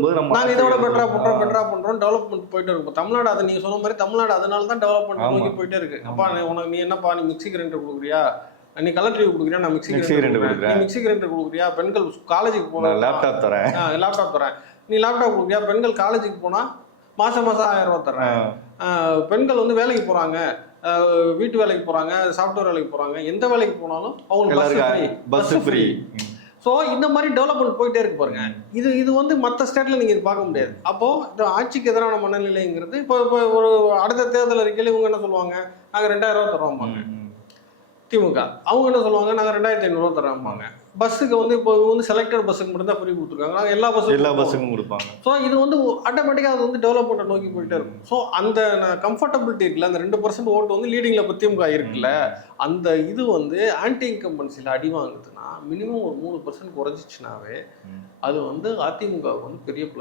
வரும்போது நம்ம நாங்கள் இதோட பெட்டரா பண்றோம் டெவலப்மெண்ட் போயிட்டே இருக்கும். தமிழ்நாடு அதை நீங்க சொன்ன மாதிரி தமிழ்நாடு அதனால தான் டெவலப்மெண்ட் நோக்கி போயிட்டே இருக்கு. அப்பா உனக்கு நீ என்னப்பா நீ மிக்சி கிரைண்டர் கொடுக்குறியா, நீ கலர் டிவி கொடுக்குறியா, நான் மிக்சி கிரைண்டர் கொடுக்குறேன். நீ மிக்சி கிரைண்டர் கொடுக்குறியா, பெண்கள் காலேஜுக்கு போனா லேப்டாப் தரேன், நீ லேப்டாப் கொடுக்குறியா, பெண்கள் காலேஜுக்கு போனா மாசம் 1000 ரூபாய் தர்றேன். பெண்கள் வந்து வேலைக்கு போறாங்க, வீட்டு வேலைக்கு போறாங்க, சாஃப்ட்வேர் வேலைக்கு போறாங்க, எந்த வேலைக்கு போனாலும் அவங்களுக்கு பஸ் ஃப்ரீ. ஸோ இந்த மாதிரி டெவலப்மெண்ட் போயிட்டே இருக்கு பாருங்க. இது வந்து மற்ற ஸ்டேட்ல நீங்க இது பார்க்க முடியாது. அப்போ இந்த ஆட்சிக்கு எதிரான மனநிலைங்கிறது இப்போ ஒரு அடுத்த தேர்தல் அறிக்கையில் இவங்க என்ன சொல்லுவாங்க, நாங்கள் 2000 ரூபா தரோம்பாங்க. திமுக அவங்க என்ன சொல்லுவாங்க, நாங்கள் 2500 ரூபா தரோம்பாங்க. பஸ்ஸுக்கு வந்து இப்போ வந்து செலக்டட் பஸ்ஸுக்கு மட்டும் தான் ஃப்ரீ கொடுத்துருக்காங்க, நாங்கள் எல்லா பஸ்ஸுக்கும் கொடுப்பாங்க. ஸோ இது வந்து ஆட்டோமேட்டிக்காக அது வந்து டெவலப்மெண்ட்டை நோக்கி போயிட்டே இருக்கும். ஸோ அந்த கம்ஃபர்டபிலிட்டி இருக்குல்ல, அந்த 2% ஓட்டு வந்து லீடிங்கில் இப்போ திமுக இருக்குல்ல, அந்த இது வந்து ஆன்டி இன்கம்பன்சியில் அடி வாங்குதுன்னா மினிமம் ஒரு 3% குறைஞ்சிச்சுனாவே அது வந்து அதிமுகவுக்கு வந்து பெரிய ப்ளஸ்.